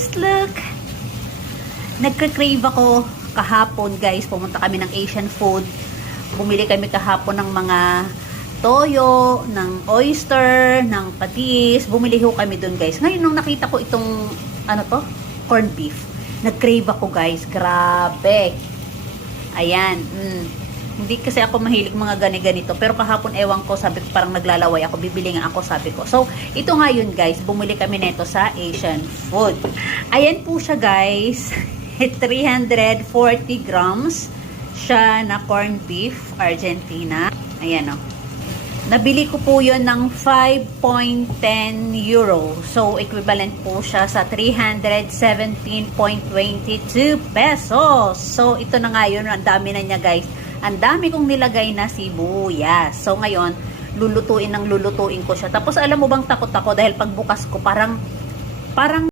guys, look. Nagka-crave ako kahapon, guys. Pumunta kami ng Asian food. Bumili kami kahapon ng mga toyo, ng oyster, ng patis. Bumili ho kami dun, guys. Ngayon, nung nakita ko itong, ano to? Corned beef. Nag-crave ako, guys. Grabe. Ayan. Hindi kasi ako mahilig mga ganito. Pero kahapon, ewan ko, sabi ko parang naglalaway ako. Bibili nga ako, sabi ko. So, ito nga yun, guys. Bumili kami nito sa Asian food. Ayan po siya, guys. 340 grams siya na corned beef, Argentina. Ayan, o. Nabili ko po yun ng 5.10 euro. So, equivalent po siya sa 317.22 pesos. So, ito na nga yun. Ang dami na niya, guys. Ang dami kong nilagay na sibuyas. So, ngayon, lulutuin ko siya. Tapos, alam mo bang takot ako dahil pagbukas ko, parang